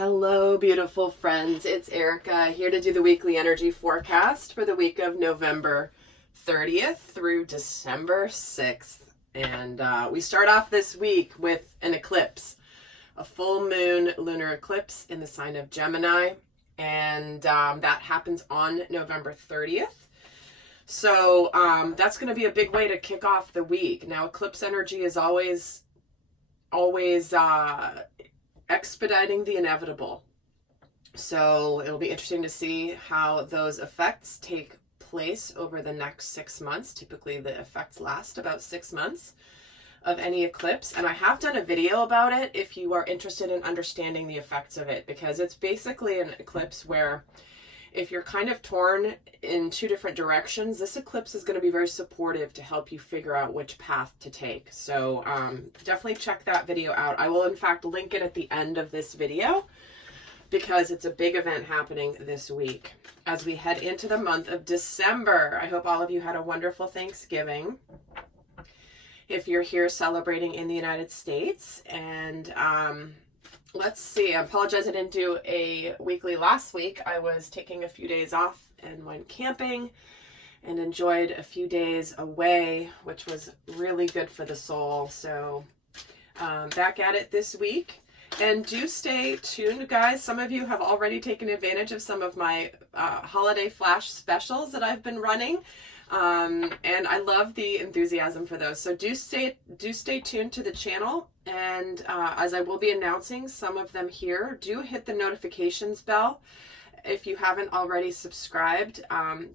Hello, beautiful friends. It's Erika here to do the weekly energy forecast for the week of November 30th through December 6th. And we start off this week with an eclipse, a full moon lunar eclipse in the sign of Gemini. And that happens on November 30th. So that's going to be a big way to kick off the week. Now, eclipse energy is always expediting the inevitable. So it'll be interesting to see how those effects take place over the next 6 months. Typically the effects last about 6 months of any eclipse. And I have done a video about it if you are interested in understanding the effects of it, because it's basically an eclipse where if you're kind of torn in two different directions, this eclipse is going to be very supportive to help you figure out which path to take. So definitely check that video out. I will in fact link it at the end of this video because it's a big event happening this week as we head into the month of December. I hope all of you had a wonderful Thanksgiving if you're here celebrating in the United States. And let's see, I apologize I didn't do a weekly last week. I was taking a few days off and went camping and enjoyed a few days away, which was really good for the soul. So back at it this week. And do stay tuned, guys. Some of you have already taken advantage of some of my holiday flash specials that I've been running. And I love the enthusiasm for those. So do stay tuned to the channel. And as I will be announcing some of them here, do hit the notifications bell if you haven't already subscribed,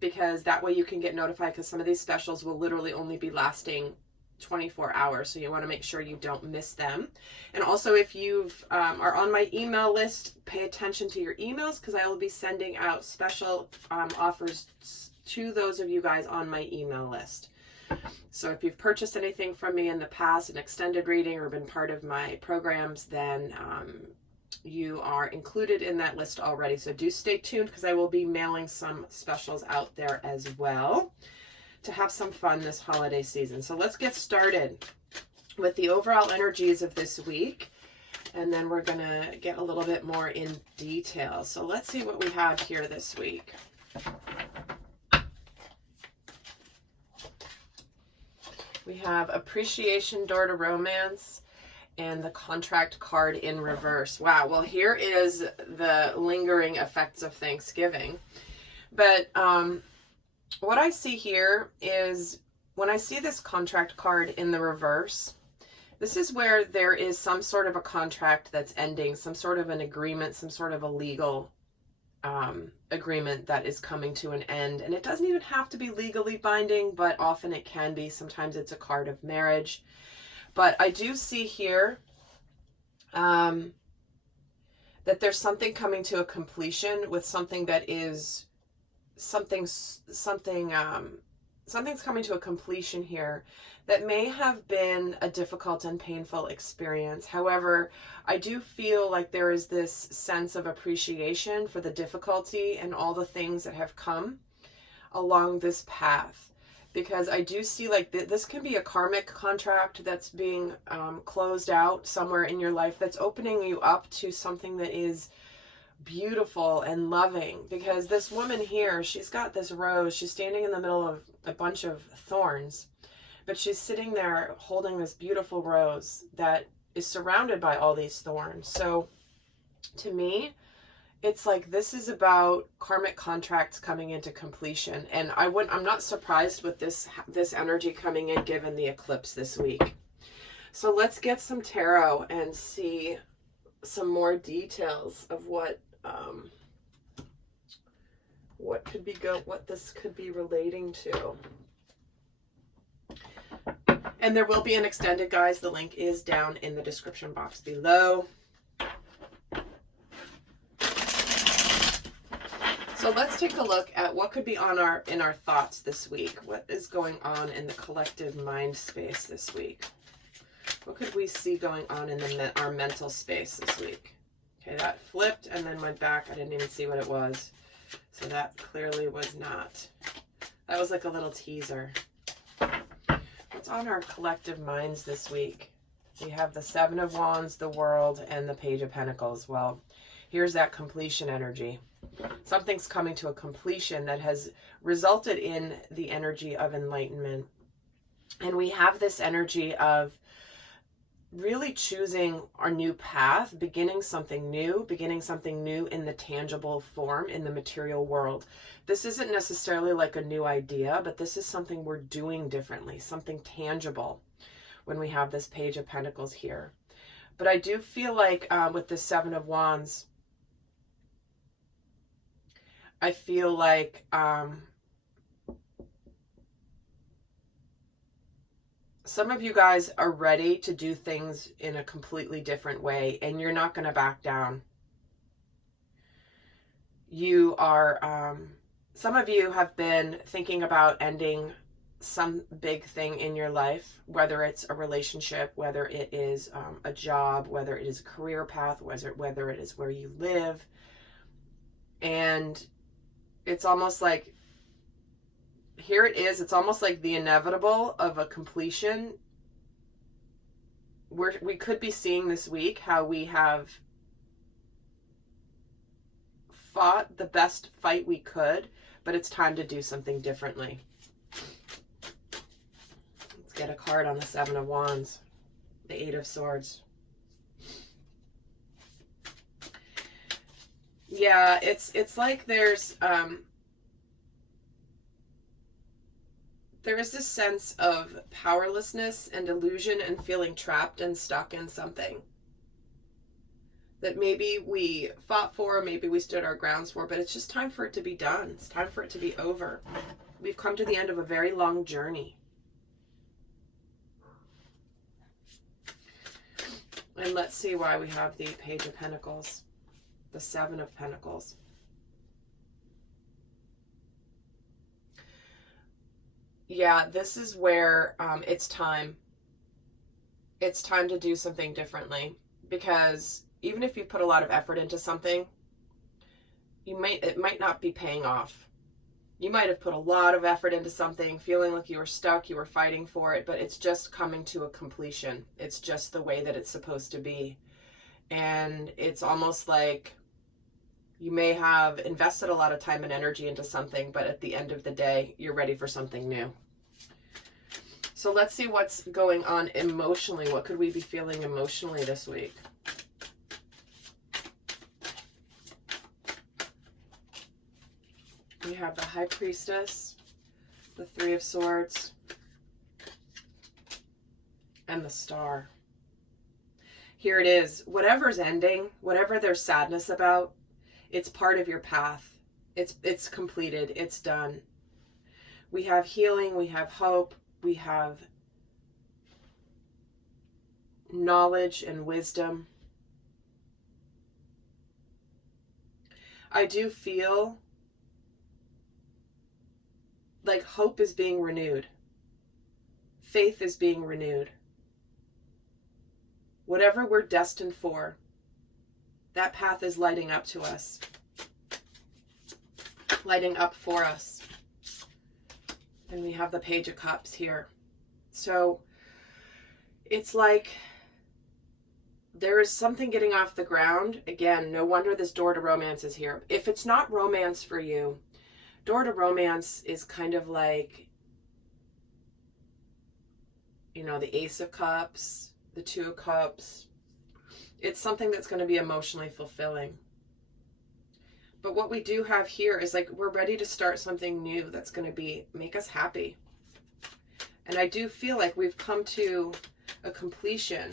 because that way you can get notified, because some of these specials will literally only be lasting 24 hours. So you want to make sure you don't miss them. And also, if you are on my email list, pay attention to your emails, because I will be sending out special offers to those of you guys on my email list. So if you've purchased anything from me in the past, an extended reading, or been part of my programs, then you are included in that list already. So do stay tuned, because I will be mailing some specials out there as well to have some fun this holiday season. So let's get started with the overall energies of this week, and then we're gonna get a little bit more in detail. So let's see what we have here this week. We have appreciation, door to romance, and the contract card in reverse. Wow, well, here is the lingering effects of Thanksgiving. But what I see here is, when I see this contract card in the reverse, this is where there is some sort of a contract that's ending, some sort of an agreement, some sort of a legal agreement that is coming to an end. And it doesn't even have to be legally binding, but often it can be. Sometimes it's a card of marriage. But I do see here that there's something coming to a completion with something that is something's coming to a completion here that may have been a difficult and painful experience. However, I do feel like there is this sense of appreciation for the difficulty and all the things that have come along this path, because I do see like this can be a karmic contract that's being closed out somewhere in your life, that's opening you up to something that is beautiful and loving. Because this woman here, she's got this rose, she's standing in the middle of a bunch of thorns, but she's sitting there holding this beautiful rose that is surrounded by all these thorns. So to me, it's like this is about karmic contracts coming into completion. And I'm not surprised with this energy coming in, given the eclipse this week. So let's get some tarot and see some more details of what this could be relating to. And there will be an extended, guys. The link is down in the description box below. So let's take a look at what could be on in our thoughts this week. What is going on in the collective mind space this week? What could we see going on in our mental space this week? Okay, that flipped and then went back. I didn't even see what it was. So that clearly was not. That was like a little teaser. What's on our collective minds this week? We have the Seven of Wands, the World, and the Page of Pentacles. Well, Here's that completion energy. Something's coming to a completion that has resulted in the energy of enlightenment. And we have this energy of really choosing our new path, beginning something new in the tangible form, in the material world. This isn't necessarily like a new idea, but this is something we're doing differently, something tangible when we have this Page of Pentacles here. But I do feel like with the Seven of Wands, I feel like some of you guys are ready to do things in a completely different way, and you're not going to back down. You are, some of you have been thinking about ending some big thing in your life, whether it's a relationship, whether it is a job, whether it is a career path, whether it is where you live. And it's almost like, here it is, it's almost like the inevitable of a completion. We could be seeing this week how we have fought the best fight we could, but it's time to do something differently. Let's get a card on the Seven of Wands, the Eight of Swords. Yeah, it's like there is this sense of powerlessness and illusion and feeling trapped and stuck in something that maybe we fought for, maybe we stood our grounds for, but it's just time for it to be done. It's time for it to be over. We've come to the end of a very long journey. And let's see why we have the Page of Pentacles, the Seven of Pentacles. Yeah, this is where it's time. It's time to do something differently, because even if you put a lot of effort into something, it might not be paying off. You might have put a lot of effort into something, feeling like you were stuck, you were fighting for it, but it's just coming to a completion. It's just the way that it's supposed to be. And it's almost like you may have invested a lot of time and energy into something, but at the end of the day, you're ready for something new. So let's see what's going on emotionally. What could we be feeling emotionally this week? We have the High Priestess, the Three of Swords, and the Star. Here it is. Whatever's ending, whatever there's sadness about, it's part of your path. It's completed. It's done. We have healing. We have hope. We have knowledge and wisdom. I do feel like hope is being renewed. Faith is being renewed. Whatever we're destined for, that path is lighting up to us. Lighting up for us. And we have the Page of Cups here. So it's like there is something getting off the ground. Again, no wonder this door to romance is here. If it's not romance for you, door to romance is kind of like, you know, the Ace of Cups, the Two of Cups. It's something that's going to be emotionally fulfilling. But what we do have here is like we're ready to start something new that's going to make us happy. And I do feel like we've come to a completion.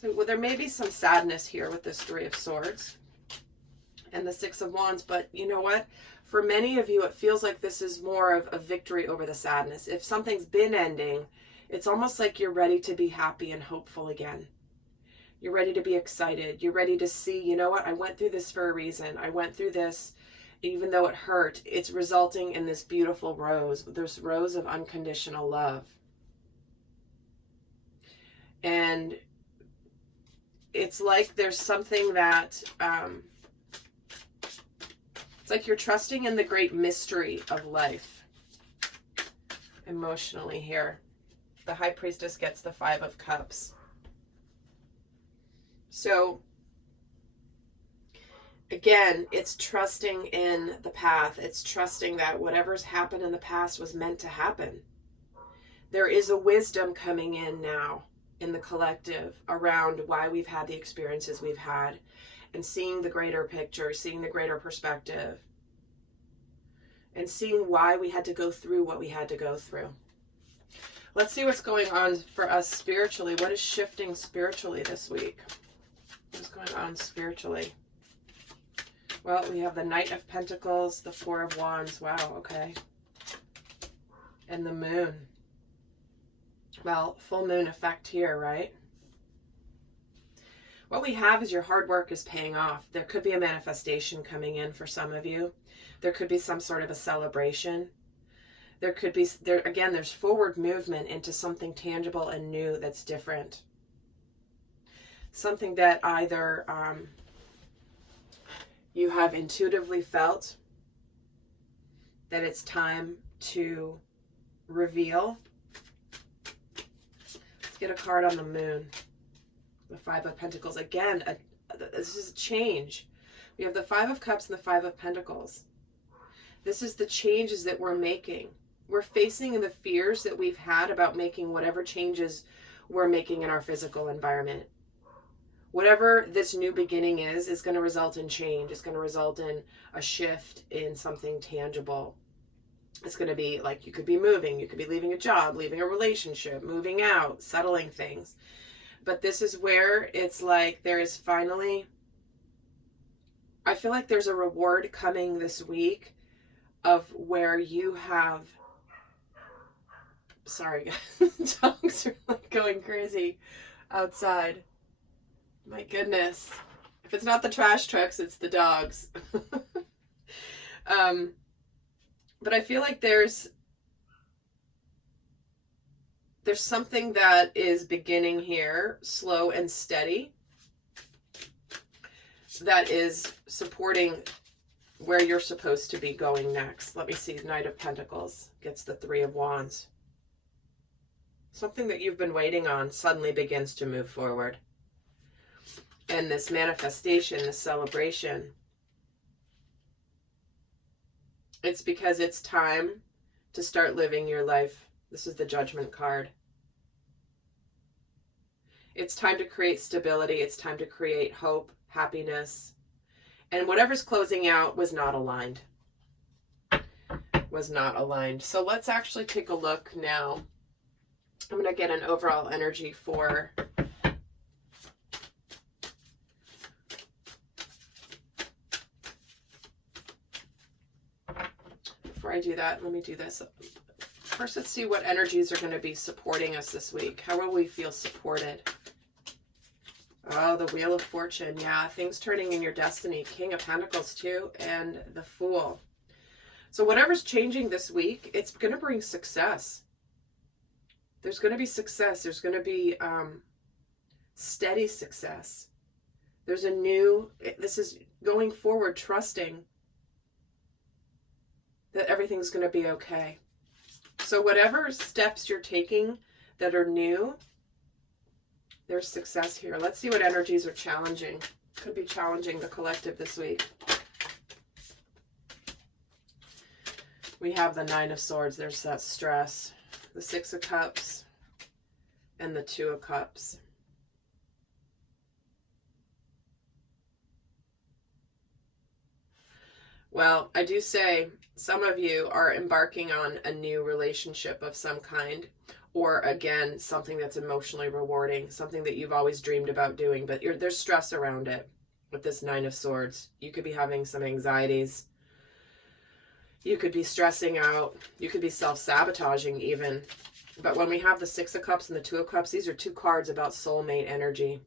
So well, there may be some sadness here with this Three of Swords and the Six of Wands, but you know what? For many of you, it feels like this is more of a victory over the sadness. If something's been ending, it's almost like you're ready to be happy and hopeful again. You're ready to be excited. You're ready to see, you know what? I went through this for a reason. I went through this, even though it hurt. It's resulting in this beautiful rose, this rose of unconditional love. And it's like there's something that, it's like you're trusting in the great mystery of life emotionally here. The High Priestess gets the Five of Cups. So Again, it's trusting in the path. It's trusting that whatever's happened in the past was meant to happen. There is a wisdom coming in now in the collective around why we've had the experiences we've had, and seeing the greater picture, seeing the greater perspective, and seeing why we had to go through what we had to go through. Let's see what's going on for us spiritually. What is shifting spiritually this week? What's going on spiritually? Well, we have the Knight of Pentacles, the Four of Wands. Wow, okay. And the Moon. Well, full moon effect here, right? What we have is your hard work is paying off. There could be a manifestation coming in for some of you. There could be some sort of a celebration. There could be, again, there's forward movement into something tangible and new that's different. Something that either you have intuitively felt that it's time to reveal. Let's get a card on the Moon. The Five of Pentacles. Again, this is a change. We have the Five of Cups and the Five of Pentacles. This is the changes that we're making. We're facing the fears that we've had about making whatever changes we're making in our physical environment. Whatever this new beginning is going to result in change. It's going to result in a shift in something tangible. It's going to be like, you could be moving, you could be leaving a job, leaving a relationship, moving out, settling things. But this is where it's like there is finally, I feel like there's a reward coming this week of where you have, sorry guys, dogs are like going crazy outside. My goodness. If it's not the trash trucks, it's the dogs. But I feel like there's something that is beginning here, slow and steady, that is supporting where you're supposed to be going next. Let me see. Knight of Pentacles gets the Three of Wands. Something that you've been waiting on suddenly begins to move forward. And this manifestation, this celebration, it's because it's time to start living your life. This is the Judgment card. It's time to create stability. It's time to create hope, happiness. And whatever's closing out was not aligned. Was not aligned. So let's actually take a look now. I'm going to get an overall energy for before I do that, let me do this. First, let's see what energies are going to be supporting us this week. How will we feel supported? Oh, the Wheel of Fortune. Yeah, things turning in your destiny. King of Pentacles too, and the Fool. So whatever's changing this week, it's going to bring success. There's going to be success. There's going to be steady success. There's a new, this is going forward, trusting that everything's going to be okay. So whatever steps you're taking that are new, there's success here. Let's see what energies are challenging. Could be challenging the collective this week. We have the Nine of Swords. There's that stress. The Six of Cups and the Two of Cups. Well, I do say some of you are embarking on a new relationship of some kind, or again, something that's emotionally rewarding, something that you've always dreamed about doing, but there's stress around it with this Nine of Swords. You could be having some anxieties. You could be stressing out. You could be self-sabotaging even. But when we have the Six of Cups and the Two of Cups, these are two cards about soulmate energy.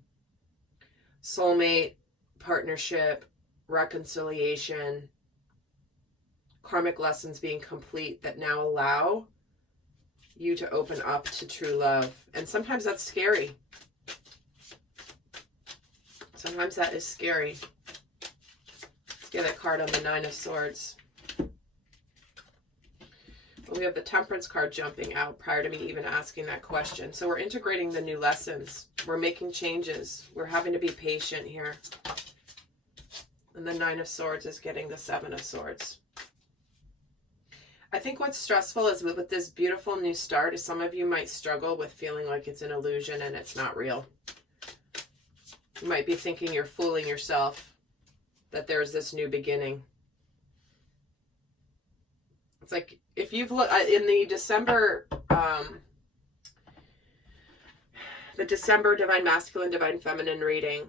Soulmate, partnership, reconciliation, karmic lessons being complete that now allow you to open up to true love. And sometimes that's scary. Sometimes that is scary. Let's get a card on the Nine of Swords. We have the Temperance card jumping out prior to me even asking that question. So we're integrating the new lessons. We're making changes. We're having to be patient here. And the Nine of Swords is getting the Seven of Swords. I think what's stressful is with this beautiful new start is some of you might struggle with feeling like it's an illusion and it's not real. You might be thinking you're fooling yourself, that there's this new beginning. It's like if you've looked in the December Divine Masculine, Divine Feminine readings,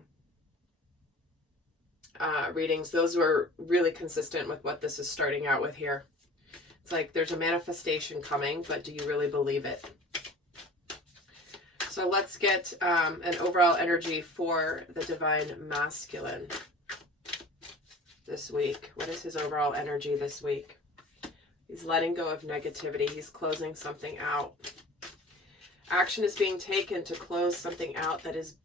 those were really consistent with what this is starting out with here. It's like there's a manifestation coming, but do you really believe it? So let's get an overall energy for the Divine Masculine this week. What is his overall energy this week? He's letting go of negativity. He's closing something out. Action is being taken to close something out that is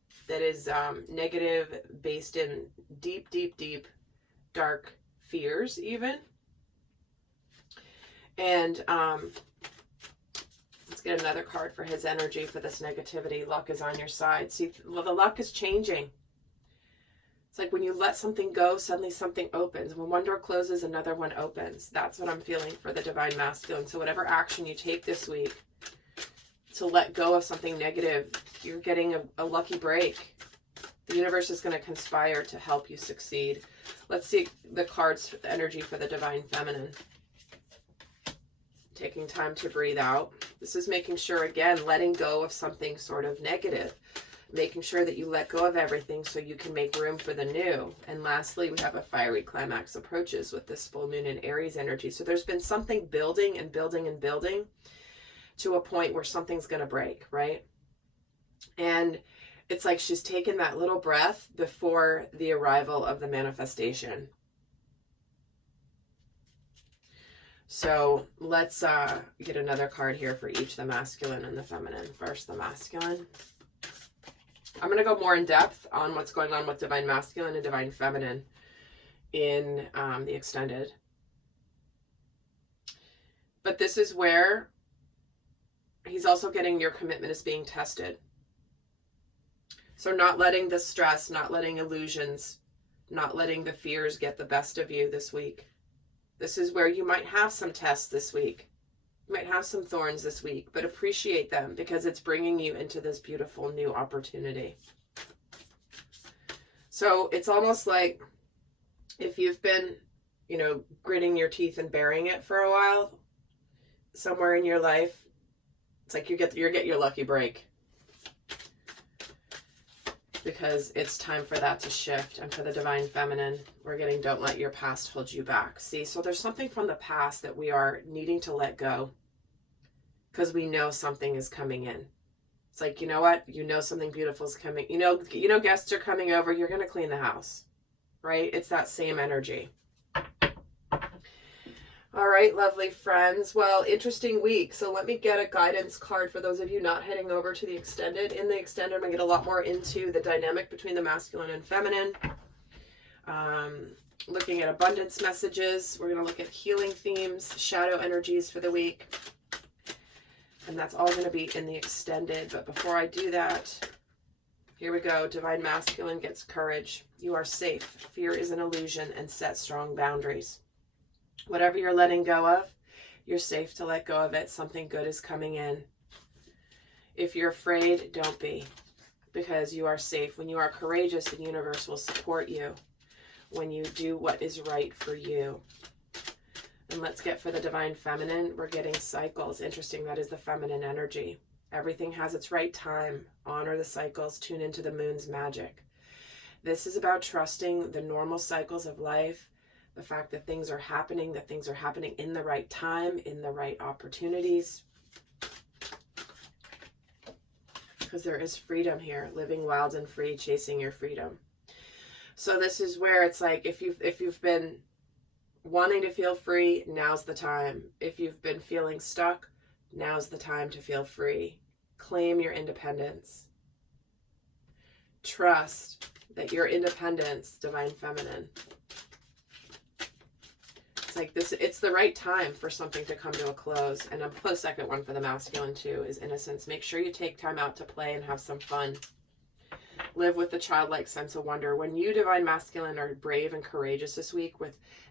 negative, based in deep, deep, deep, dark fears even. And let's get another card for his energy for this negativity. Luck is on your side. See, well, the luck is changing. It's like when you let something go, suddenly something opens. When one door closes, another one opens. That's what I'm feeling for the Divine Masculine. So whatever action you take this week to let go of something negative, you're getting a lucky break. The universe is going to conspire to help you succeed. Let's see the cards, the energy for the Divine Feminine. Taking time to breathe out. This is making sure, again, letting go of something sort of negative. Making sure that you let go of everything so you can make room for the new. And lastly, we have a fiery climax approaches with this full moon in Aries energy. So there's been something building and building and building to a point where something's going to break, right? And it's like she's taken that little breath before the arrival of the manifestation. So let's get another card here for each, the masculine and the feminine. First, the masculine. I'm going to go more in depth on what's going on with Divine Masculine and Divine Feminine in the extended. But this is where he's also getting your commitment is being tested. So not letting the stress, not letting illusions, not letting the fears get the best of you this week. This is where you might have some tests this week. You might have some thorns this week, but appreciate them because it's bringing you into this beautiful new opportunity. So it's almost like if you've been, gritting your teeth and bearing it for a while, somewhere in your life, it's like you get your lucky break. Because it's time for that to shift. And for the Divine Feminine, we're getting don't let your past hold you back. See, so there's something from the past that we are needing to let go because we know something is coming in. It's like, you know what? You know something beautiful is coming. You know guests are coming over. You're going to clean the house, right? It's that same energy. All right, lovely friends. Well, interesting week. So let me get a guidance card for those of you not heading over to the extended. In the extended, I'm going to get a lot more into the dynamic between the masculine and feminine. Looking at abundance messages. We're going to look at healing themes, shadow energies for the week. And that's all going to be in the extended. But before I do that, here we go. Divine Masculine gets courage. You are safe. Fear is an illusion, and set strong boundaries. Whatever you're letting go of, you're safe to let go of it. Something good is coming in. If you're afraid, don't be, because you are safe. When you are courageous, the universe will support you when you do what is right for you. And let's get for the Divine Feminine. We're getting cycles. Interesting, that is the feminine energy. Everything has its right time. Honor the cycles. Tune into the moon's magic. This is about trusting the normal cycles of life. The fact that things are happening in the right time, in the right opportunities. Because there is freedom here, living wild and free, chasing your freedom. So this is where it's like, if you've been wanting to feel free, now's the time. If you've been feeling stuck, now's the time to feel free. Claim your independence. Trust that your independence, Divine Feminine, like this, it's the right time for something to come to a close. And I'll put a second one for the masculine too, is innocence. Make sure you take time out to play and have some fun. live with a childlike sense of wonder. When you divine masculine are brave and courageous this week,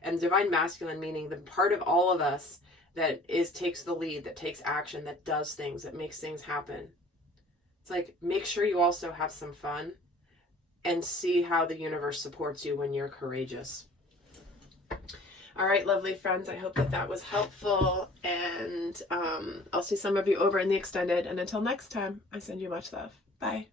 and divine masculine meaning the part of all of us that takes the lead, that takes action, that does things, that makes things happen. It's like, make sure you also have some fun and see how the universe supports you when you're courageous. All right, lovely friends, I hope that was helpful, and I'll see some of you over in the extended, and until next time, I send you much love. Bye.